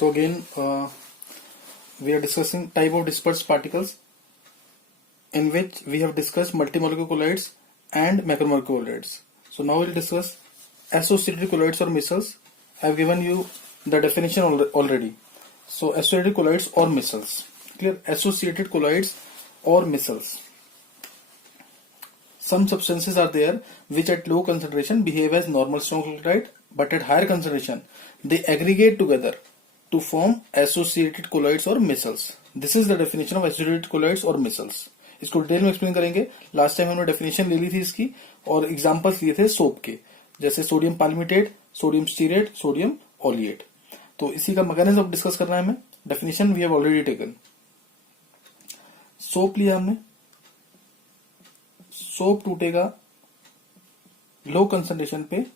So again, we are discussing type of dispersed particles, in which we have discussed multimolecular colloids and macromolecular colloids. So now we'll discuss associated colloids or micelles. I have given you the definition already. So associated colloids or micelles. Clear? Associated colloids or micelles. Some substances are there which at low concentration behave as normal strong chloride, but at higher concentration they aggregate together to form associated colloids or micelles. This is the definition of associated colloids or micelles. इसको detail में explain करेंगे. Last time हमने definition ले ली थी इसकी और examples लिए थे सोप के, जैसे sodium palmitate, sodium stearate, sodium oleate. तो इसी का मैकेनिज्म अब डिस्कस करना है हमें. Definition we have already taken. Soap लिया हमने. सोप टूटेगा लो कंसंट्रेशन पे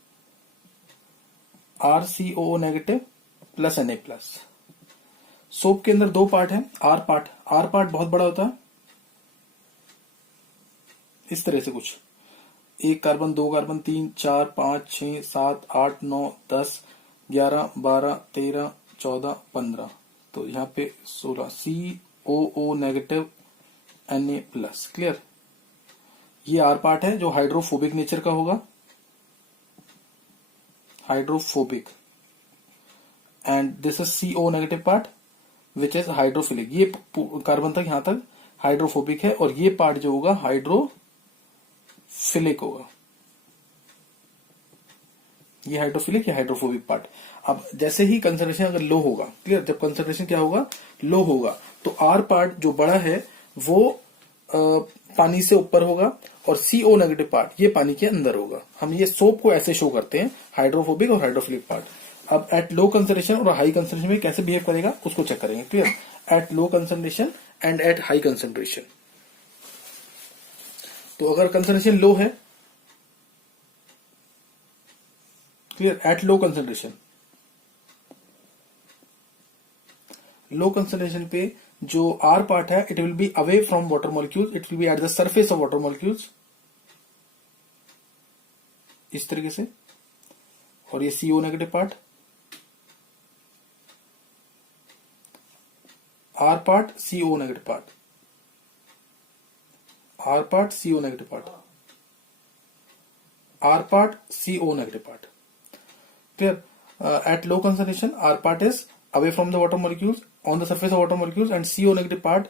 RCOO negative plus Na plus. Soap के अंदर दो पार्ट है. आर पार्ट बहुत बड़ा होता है, इस तरह से कुछ 1 कार्बन 2 कार्बन 3 4 5 6 7 8 9 10 11 12 13 14 15. तो यहाँ पे 16 COO negative Na plus. Clear? ये आर पार्ट है जो हाइड्रोफोबिक नेचर का होगा, hydrophobic. And this is CO negative part which is hydrophilic. ये कार्बन तक यहां तक हाइड्रोफोबिक है और ये पार्ट जो होगा हाइड्रोफिलिक होगा. ये हाइड्रोफिलिक या हाइड्रोफोबिक पार्ट. अब जैसे ही कंसंट्रेशन अगर लो होगा, क्लियर, जब कंसंट्रेशन क्या होगा, लो होगा, तो आर पार्ट जो बड़ा है वो पानी से ऊपर होगा और CO नेगेटिव पार्ट ये पानी के अंदर होगा. हम ये सोप को ऐसे शो करते हैं, हाइड्रोफोबिक और हाइड्रोफिलिक पार्ट. अब एट लो कंसंट्रेशन और हाई कंसंट्रेशन में कैसे बिहेव करेगा उसको चेक करेंगे. Clear? At low concentration and eight high concentration. तो अगर कंसंट्रेशन लो है, क्लियर, एट लो कंसंट्रेशन पे जो आर पार्ट है it will be away from water molecules, it will be at the surface of water molecules, इस तरीके से. और ये CO negative part, R part CO negative part, R part CO negative part, R part CO negative part. Clear? At low concentration R part is away from the water molecules, on the surface of water molecules, and CO negative part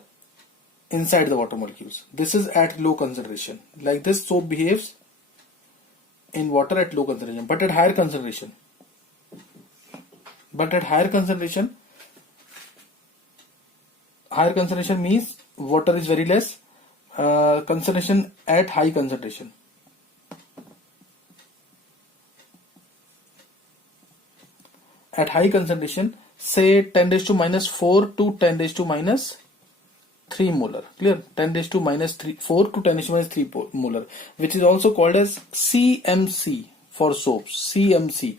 inside the water molecules. This is at low concentration. Like this soap behaves in water at low concentration, but at higher concentration means water is very less. Concentration at high concentration. At high concentration, say 10⁻⁴ to 10⁻³ molar. Clear? 10⁻⁴ to 10⁻³ molar, which is also called as CMC for soaps. CMC,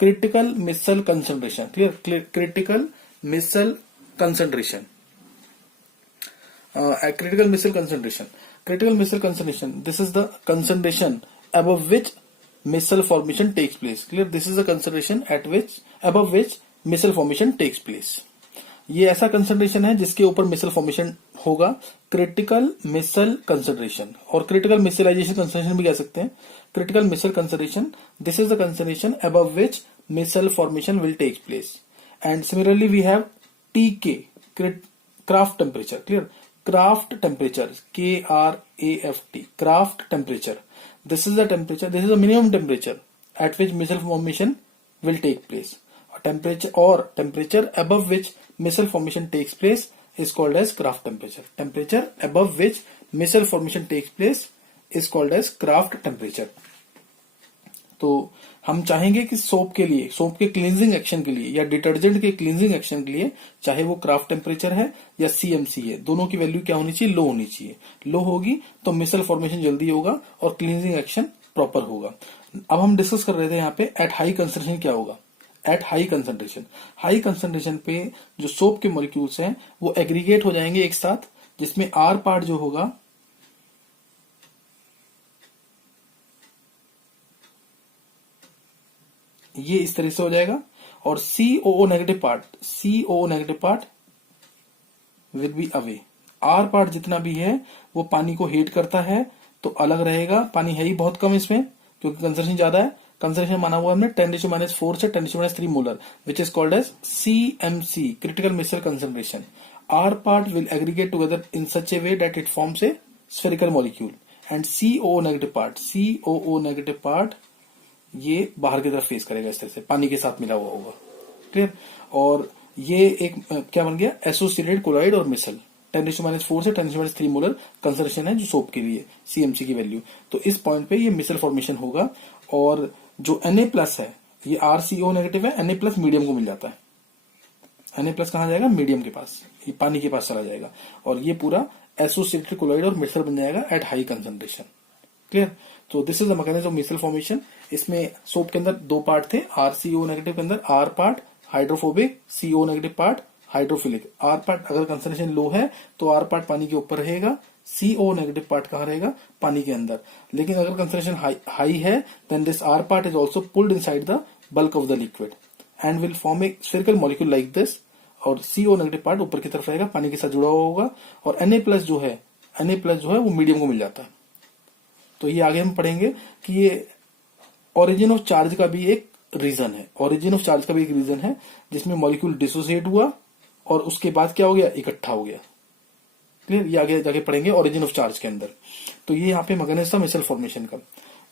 critical micelle concentration. Clear? Critical micelle concentration. Critical micelle concentration. This is the concentration above which micelle formation takes place. Clear? This is the concentration above which micelle formation takes place. ये ऐसा concentration है जिसके ऊपर micelle formation होगा, critical micelle concentration. और critical micellization concentration भी कह सकते हैं. Critical micelle concentration, this is the concentration above which micelle formation will take place. And similarly we have TK, Krafft temperature. Clear? Krafft temperature, KRAFT, Krafft temperature. This is the temperature. This is the minimum temperature at which micelle formation will take place. Temperature above which micelle formation takes place is called as Kraft temperature. Temperature above which micelle formation takes place is called as Kraft temperature. तो हम चाहेंगे कि soap के cleansing action के लिए या detergent के cleansing action के लिए, चाहे वो क्राफ्ट टेम्परेचर है या CMC है, दोनों की वैल्यू क्या होनी चाहिए? लो होनी चाहिए. लो होगी तो मिसल फॉर्मेशन जल्दी होगा और क्लींजिंग एक्शन प्रॉपर होगा. अब हम डिस्कस कर रहे थे यहाँ पे एट हाई कंसंट्रेशन क्या होगा. एट हाई कंसंट्रेशन पे जो सोप के मॉलिक्यूल्स हैं वो एग्रीगेट हो जाएंगे एक साथ, जिसमें आर पार्ट जो होगा ये इस तरह से हो जाएगा और COO negative part will be away. R part जितना भी है वो पानी को हीट करता है तो अलग रहेगा, पानी है ही बहुत कम इसमें क्योंकि कंसंट्रेशन ज्यादा है। कंसंट्रेशन माना हुआ हमने 10⁻⁴ से 10⁻³ molar which is called as CMC, critical mixture concentration. R part will aggregate together in such a way that it forms a spherical molecule and COO negative part ये बाहर की तरफ फेस करेगा इस तरह से, पानी के साथ मिला हुआ होगा। क्लियर? और ये एक क्या बन गया, एसोसिएटेड कोलाइड और मिसल। 10⁻⁴ से 10⁻³ मोलर कंसंट्रेशन है जो सोप के लिए CMC की वैल्यू। तो इस पॉइंट पे ये मिसल फॉर्मेशन होगा और जो Na+ है ये RCO नेगेटिव है, Na+ मीडियम को मिल जाता है। Na+ कहां जाएगा, मीडियम के पास, ये पानी के पास चला जाएगा और ये पूरा एसोसिएटेड कोलाइड और मिसल बन जाएगा एट हाई कंसंट्रेशन। क्लियर? तो this is the mechanism of micelle formation. इसमें सोप के अंदर दो पार्ट थे, RCO नेगेटिव के अंदर R part hydrophobic, CO negative part hydrophilic. R part अगर कंसंट्रेशन लो है तो R पार्ट पानी के ऊपर रहेगा, CO नेगेटिव पार्ट कहां रहेगा, पानी के अंदर। लेकिन अगर कंसंट्रेशन हाई है then this R part is also pulled inside the bulk of the liquid and will form a spherical molecule like this. और CO नेगेटिव पार्ट ऊपर की तरफ रहेगा, पानी के साथ जुड़ा हुआ होगा और Na+ जो है वो मीडियम को मिल जाता है। तो ये आगे हम पढ़ेंगे कि ये ओरिजिन ऑफ चार्ज का भी एक रीजन है, जिसमें मॉलिक्यूल डिसोसिएट हुआ और उसके बाद क्या हो गया, इकट्ठा हो गया। क्लियर? ये आगे जाके पढ़ेंगे ओरिजिन ऑफ चार्ज के अंदर। तो ये यहाँ पे मैकेनिज्म मिसल फॉर्मेशन का,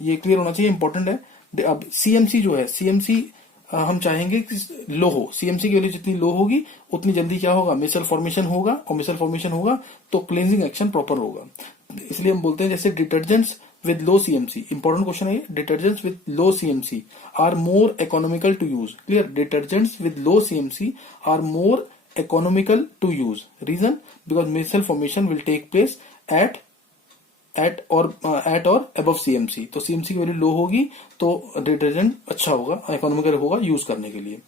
ये क्लियर होना चाहिए, इंपॉर्टेंट है। अब CMC जो है, CMC हम चाहेंगे कि लो हो, CMC की वैल्यू जितनी लो होगी उतनी जल्दी क्या होगा, मिसल फॉर्मेशन होगा, और मिसल फॉर्मेशन होगा तो क्लींजिंग एक्शन प्रॉपर होगा। इसलिए हम बोलते हैं जैसे detergents with low CMC, important question है ये, detergents with low CMC are more economical to use. Clear? Detergents with low CMC are more economical to use. Reason? Because micelle formation will take place at or above CMC. तो CMC की value लो होगी तो detergent अच्छा होगा, economical होगा use करने के लिए।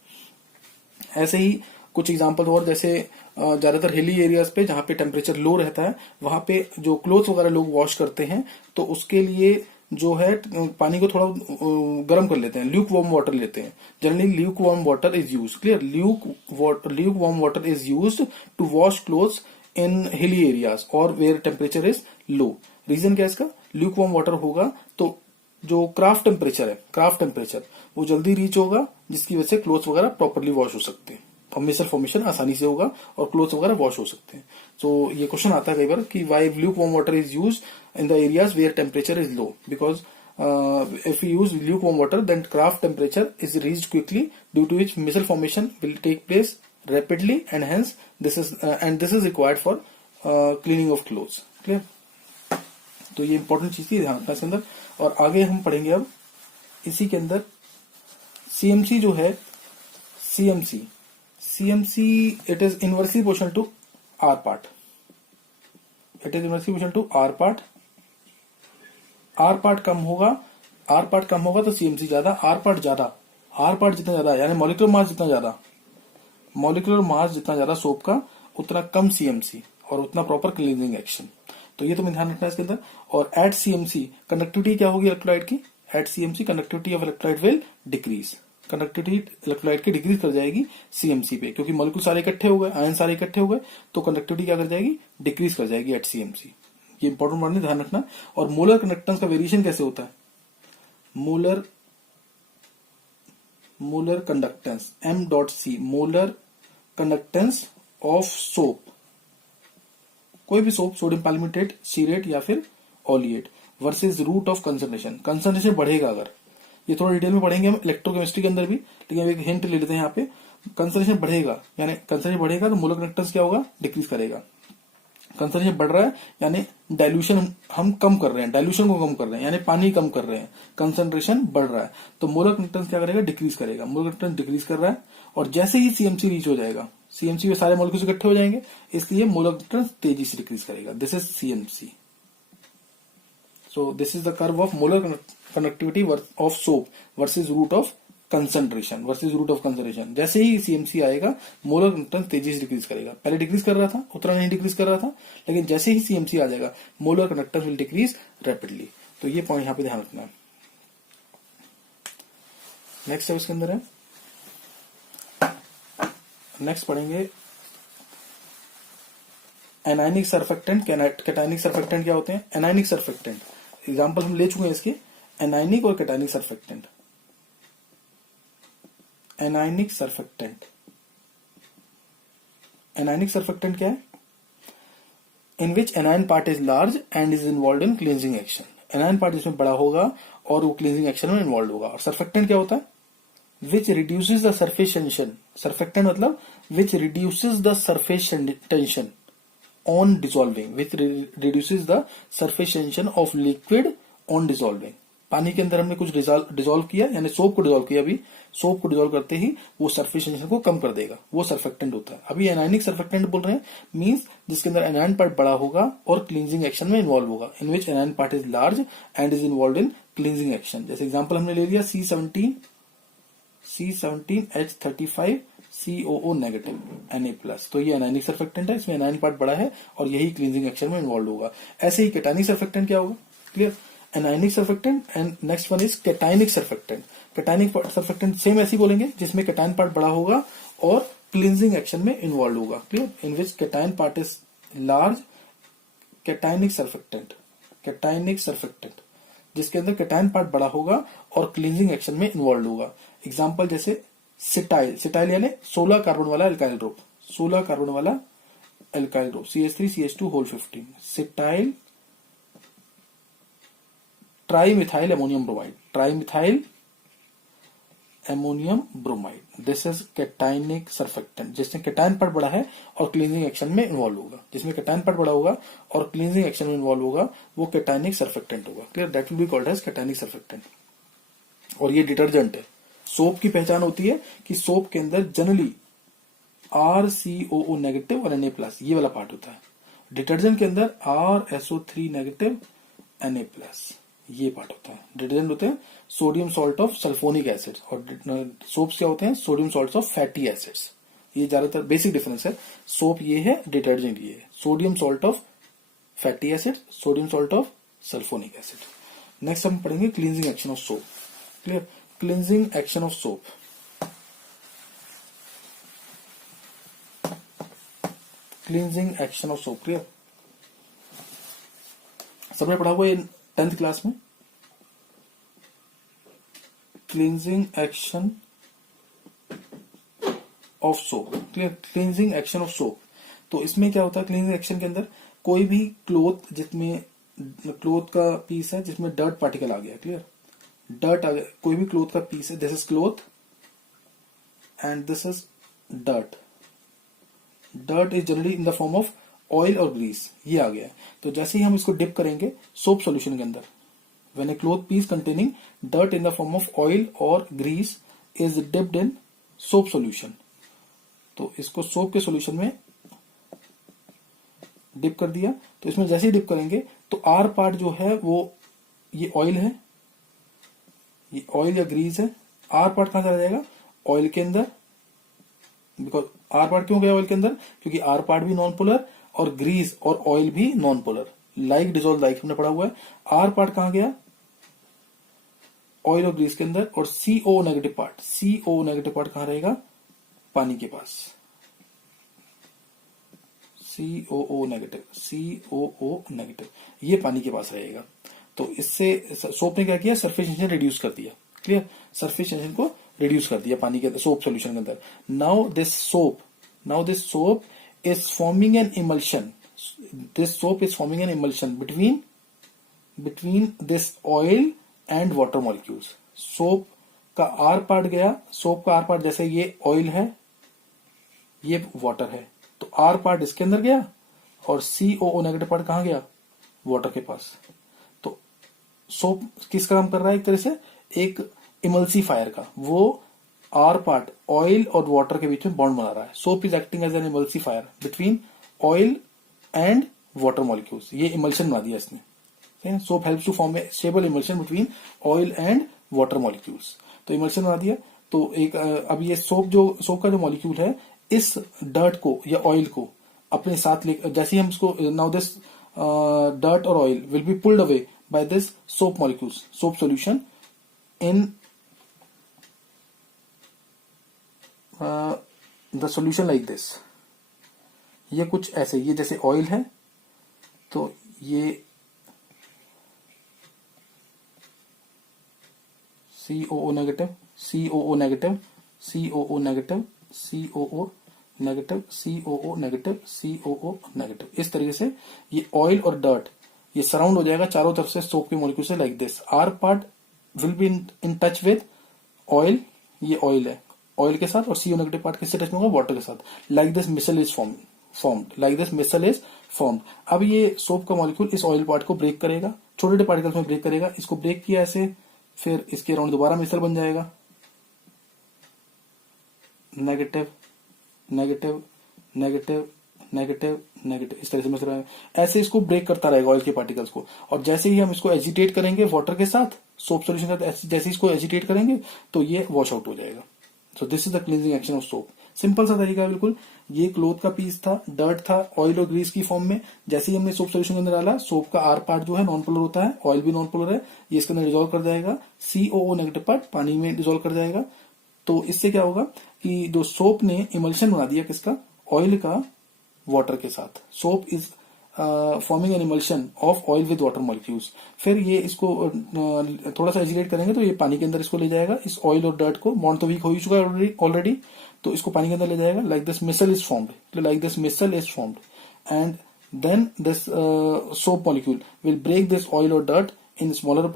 ऐसे ही कुछ एग्जांपल और, जैसे ज्यादातर हिली एरियाज पे जहां पे टेम्परेचर लो रहता है वहां पे जो क्लोथ्स वगैरह लोग वॉश करते हैं तो उसके लिए जो है पानी को थोड़ा गर्म कर लेते हैं, ल्यूक वार्म वाटर लेते हैं। Generally lukewarm water is use, clear, lukewarm water is use to wash clothes in hilly areas और where temperature is low. Reason क्या है इसका, ल्यूक वार्म वाटर होगा तो जो क्राफ्ट टेम्परेचर वो जल्दी रीच होगा, जिसकी वजह से क्लोथ्स वगैरह प्रॉपरली वॉश हो सकते हैं और मिसल फॉर्मेशन आसानी से होगा और क्लोथ्स वगैरह वॉश हो सकते हैं। तो ये क्वेश्चन आता है कई बार कि why lukewarm water is use in the areas where temperature is low, because if you use lukewarm water then craft temperature is reached quickly due to which micelle formation will take place rapidly and hence this is required for cleaning of clothes. Clear? तो ये important चीज थी, ध्यान रखना इसके अंदर। और आगे हम पढ़ेंगे अब इसी के अंदर CMC जो है, CMC it is inversely proportional to R part. R part कम होगा तो CMC ज्यादा, R part जितना ज्यादा यानी मॉलिक्यूलर मास जितना ज्यादा सोप का उतना कम CMC और उतना प्रॉपर क्लीनिंग एक्शन। तो ये तुम्हें ध्यान रखना है इसके अंदर। और एट CMC कंडक्टिविटी क्या होगी इलेक्ट्रोलाइट की, at CMC conductivity of electrolyte will decrease, conductivity electrolyte की डिक्रीज कर जाएगी CMC पे, क्योंकि मॉलिक्यूल सारे इकट्ठे हो गए, आयन सारे इकट्ठे हो गए तो कंडक्टिविटी क्या कर जाएगी, डिक्रीज कर जाएगी एट CMC। ये इंपॉर्टेंट पॉइंट ध्यान रखना। और मोलर कंडक्टेंस का वेरिएशन कैसे होता है, molar conductance M.C, molar conductance of soap, कोई भी सोप, सोडियम पैलमिटेट, सीरेट या फिर ओलिएट, वर्सेस रूट ऑफ कंसंट्रेशन बढ़ेगा अगर, ये थोड़ा डिटेल में पढ़ेंगे हम इलेक्ट्रोकेमिस्ट्री के अंदर भी, लेकिन एक हिंट ले लेते हैं यहाँ पे। कंसंट्रेशन बढ़ेगा तो मोलर कंडक्टेंस क्या होगा, डिक्रीज करेगा। कंसंट्रेशन बढ़ रहा है यानी डाइल्यूशन हम कम कर रहे हैं, डाइल्यूशन को कम कर रहे हैं यानी पानी कम कर रहे हैं, कंसंट्रेशन बढ़ रहा है तो मोलर कंडक्टेंस क्या करेगा, डिक्रीज करेगा। मोलर कंडक्टेंस डिक्रीज कर रहा है और जैसे ही CMC रीच हो जाएगा, CMC में सारे मॉलिक्यूल्स इकट्ठे हो जाएंगे, इसलिए मोलर कंडक्टेंस तेजी से डिक्रीज करेगा। This is CMC। So this is the curve of molar conductivity of soap versus root of concentration जैसे ही CMC आएगा मोलर कंडक्टेंस तेजी से डिक्रीज करेगा। पहले डिक्रीज कर रहा था, उतना नहीं डिक्रीज कर रहा था, लेकिन जैसे ही CMC आ जाएगा molar conductance will decrease rapidly. तो ये पॉइंट यहां पे ध्यान रखना है। नेक्स्ट है उसके अंदर है नेक्स्ट पढ़ेंगे एनायनिक सरफेक्टेंट, कैटायनिक सरफेक्टेंट क्या होते हैं। एनायनिक सरफेक्टेंट एग्जांपल हम ले चुके हैं इसके, एनायनिक और cationic surfactant. Anionic surfactant, anionic surfactant क्या है, in which anion part is large and is involve in cleansing action. Anion part इसमें बड़ा होगा और वो क्लींजिंग एक्शन में इन्वॉल्व होगा। और सरफेक्टेंट क्या होता है, which reduces the surface tension. Surfactant मतलब which reduces the surface tension on dissolving, which reduces the surface tension of liquid on dissolving. पानी के अंदर हमने कुछ डिसॉल्व किया, यानी सोप को डिसॉल्व किया, अभी सोप को डिसॉल्व करते ही वो सरफेस टेंशन को कम कर देगा, वो सरफेक्टेंट होता है। अभी एनायनिक सरफेक्टेंट बोल रहे हैं, मींस जिसके अंदर एनायन पार्ट बड़ा होगा और क्लींजिंग एक्शन में इन्वॉल्व होगा, in which anion part is large and is involve in cleansing action. जैसे एग्जांपल हमने ले लिया C17H35 COO नेगेटिव Na+, तो ये एनायनिक सरफेक्टेंट है, इसमें एनायन पार्ट बड़ा है और यही क्लींजिंग एक्शन में इन्वॉल्व होगा। ऐसे ही कैटायनिक सरफेक्टेंट क्या होगा, clear. Anionic surfactant and next one is cationic surfactant. Cationic surfactant same ऐसे ही बोलेंगे, जिसमें कैटायन पार्ट बड़ा होगा और क्लींजिंग एक्शन में इन्वॉल्व होगा, clear. In which cation part is large, cationic surfactant. Cationic surfactant जिसके अंदर कैटायन पार्ट बड़ा होगा और क्लींजिंग एक्शन में इन्वॉल्व होगा। एग्जांपल जैसे सिटाइल, सिटाइल यानी 16 कार्बन वाला एल्काइल ग्रुप, 16 कार्बन वाला alkyl group CH3CH2 cetyl trimethyl ammonium bromide, trimethyl ammonium bromide. This is cationic surfactant, जिसमें कैटायन पार्ट बड़ा है और क्लींजिंग एक्शन में इन्वॉल्व होगा। जिसमें कैटायन पार्ट बड़ा होगा और क्लींजिंग एक्शन में इन्वॉल्व होगा वो कैटायनिक सरफेक्टेंट होगा, clear. That will be called as cationic surfactant. और ये डिटर्जेंट है। सोप की पहचान होती है कि सोप के अंदर जनरली RCOO नेगेटिव और Na+, ये वाला पार्ट होता है। डिटर्जेंट के अंदर RSO3 नेगेटिव Na+, ये पार्ट होता है। डिटर्जेंट होते हैं sodium salt of sulphonic acid और सोप्स क्या होते हैं, sodium salt of fatty acids. ये ज्यादातर बेसिक डिफरेंस है। सोप ये है, डिटर्जेंट ये है। Sodium salt of fatty acid, sodium salt of sulphonic acid. Next हम पढ़ेंगे cleansing action of soap, clear. Cleansing action of soap, cleansing action of soap, clear. सबने पढ़ा हुआ ये 10th क्लास में, cleansing action of soap, clear. Cleansing action of soap, तो इसमें क्या होता है, क्लींजिंग एक्शन के अंदर कोई भी क्लोथ, जिसमें क्लोथ का पीस है जिसमें डर्ट पार्टिकल आ गया, क्लियर, डर्ट आ गया, कोई भी क्लोथ का पीस है, this is cloth and this is dirt. Dirt is generally in the form of oil और ग्रीस, ये आ गया है। तो जैसे ही हम इसको डिप करेंगे सोप सॉल्यूशन के अंदर, when a cloth piece containing dirt in the form of oil और grease is dipped in soap solution, तो इसको सोप के सॉल्यूशन में डिप कर दिया। तो इसमें जैसे ही डिप करेंगे तो आर पार्ट जो है वो ये ऑयल है, ये ऑयल या ग्रीस है। आर पार्ट कहां चला जाएगा, ऑयल के अंदर, बिकॉज आर पार्ट क्यों गया ऑयल के अंदर, क्योंकि आर पार्ट भी नॉन पोलर और ग्रीस और ऑयल भी non polar, like dissolve like हमने पढ़ा हुआ है। आर पार्ट कहां गया, ऑयल और ग्रीस के अंदर। और CO negative part, CO negative part कहां रहेगा, पानी के पास, COO नेगेटिव, COO नेगेटिव, ये पानी के पास रहेगा। तो इससे सोप ने क्या किया, सरफेस टेंशन रिड्यूस कर दिया, क्लियर। सरफेस टेंशन को रिड्यूस कर दिया पानी के सोप सॉल्यूशन के अंदर। Now this soap is forming an emulsion, this soap is forming an emulsion between this oil and water molecules. Soap का आर पार्ट गया, सोप का आर पार्ट जैसे ये ऑयल है, ये वाटर है, तो आर पार्ट इसके अंदर गया और COO नेगेटिव पार्ट कहां गया, वाटर के पास। तो सोप किसका काम कर रहा है, एक तरह से एक इमल्सीफायर का, वो आर पार्ट ऑयल और वाटर के बीच में बॉन्ड बना रहा है। Soap is acting as an emulsifier between oil and water molecules, ये इमल्शन बना दिया इसने। Soap helps to form a stable emulsion between oil and water molecules, तो इमल्शन बना दिया। तो एक अब ये सोप का जो मॉलिक्यूल है, इस डर्ट को या ऑयल को अपने साथ ले, जैसे ही हम इसको, नाउ दिस डर्ट और oil will be pulled away by this soap molecules, soap solution in the solution like this, ये कुछ ऐसे, ये जैसे ऑयल है तो ये COO negative, COO negative, COO negative, COO negative, COO negative, COO negative, इस तरीके से ये ऑयल और डर्ट ये सराउंड हो जाएगा चारों तरफ से सोप के मॉलिक्यूल से like this. R part will be in touch with oil, ये ऑयल है ऑयल के साथ, और CO नेगेटिव पार्ट किससे टच में होगा, वाटर के साथ। Like this micelle is formed, like this micelle is formed. अब ये सोप का मॉलिक्यूल इस ऑयल पार्ट को ब्रेक करेगा, छोटे छोटे पार्टिकल्स में ब्रेक करेगा, इसको ब्रेक किया ऐसे, फिर इसके अराउंड दोबारा मिसल बन जाएगा, negative negative negative negative negative, इस तरह से मिसल ऐसे इसको ब्रेक करता रहेगा ऑयल के पार्टिकल्स को। और जैसे ही हम इसको एजिटेट करेंगे वाटर के साथ, सोप सोल्यूशन के साथ, जैसे इसको एजिटेट करेंगे तो ये वॉश आउट हो जाएगा। So this is the cleansing action of soap. Simple सा तरीका है बिल्कुल। ये क्लोथ का पीस था, डर्ट था ऑयल और ग्रीस की फॉर्म में, जैसे ही हमने सोप सोल्यूशन के अंदर डाला, सोप का आर पार्ट जो है नॉन पोलर होता है, ऑयल भी नॉन पोलर है, ये इसके अंदर डिजोल्व कर जाएगा, COO नेगेटिव पार्ट पानी में डिजोल्व कर जाएगा। तो इससे क्या होगा कि जो सोप ने इमल्शन बना दिया किसका, ऑयल का वाटर के साथ। Soap is forming an emulsion of oil with water molecules. फिर ये इसको थोड़ा सा एजिटेट करेंगे तो ये पानी के अंदर इसको ले जाएगा, इस ऑयल और डर्ट को, बॉन्ड तो वीक हो ही चुका है ऑलरेडी, तो इसको पानी के अंदर ले जाएगा। Like this micelle is formed, like this micelle is formed, and then this soap molecule will break this oil और dirt in smaller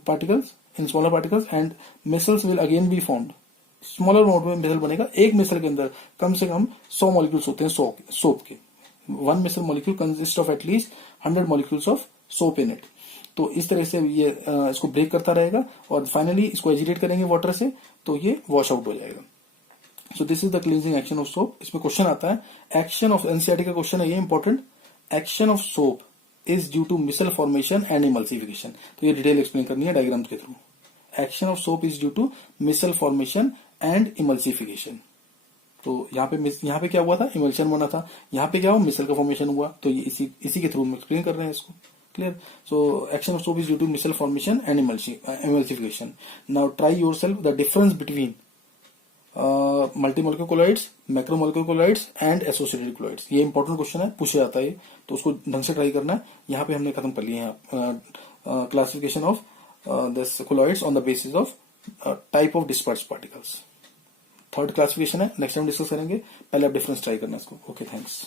particles and micelles will again be formed. Smaller amount में micelle बनेगा। एक मिसल के अंदर कम से कम 100 molecules होते हैं soap के। One micelle molecule consist of at least 100 molecules of soap in it. तो इस तरह से ये इसको ब्रेक करता रहेगा और फाइनली इसको एजिटेट करेंगे वाटर से तो ये वॉश आउट हो जाएगा। So this is the cleansing action of soap. इसमें क्वेश्चन आता है, एक्शन ऑफ एनसीईआरटी का क्वेश्चन है ये important, action of soap is due to micelle formation and emulsification. तो ये डिटेल एक्सप्लेन करनी है डायग्राम्स के थ्रू। Action of soap is due to micelle formation and emulsification. तो यहाँ पे क्या हुआ था, इमल्शन बना था, यहाँ पे क्या हुआ, मिसल का फॉर्मेशन हुआ। तो ये इसी के थ्रू हम एक्सप्लेन कर रहे हैं इसको। Clear? So action of soap is due to micelle formation and emulsification. Now try yourself the difference between multimolecular colloids, macromolecular colloids and associated colloids. ये इंपॉर्टेंट क्वेश्चन है, पूछा जाता है, तो उसको ढंग से ट्राई करना है। यहाँ पे हमने खत्म कर लिए हैं classification of this colloids on the basis of type of dispersed particles. Third classification है, नेक्स्ट टाइम डिस्कस करेंगे। पहले आप डिफरेंस ट्राई करना इसको। Okay, thanks.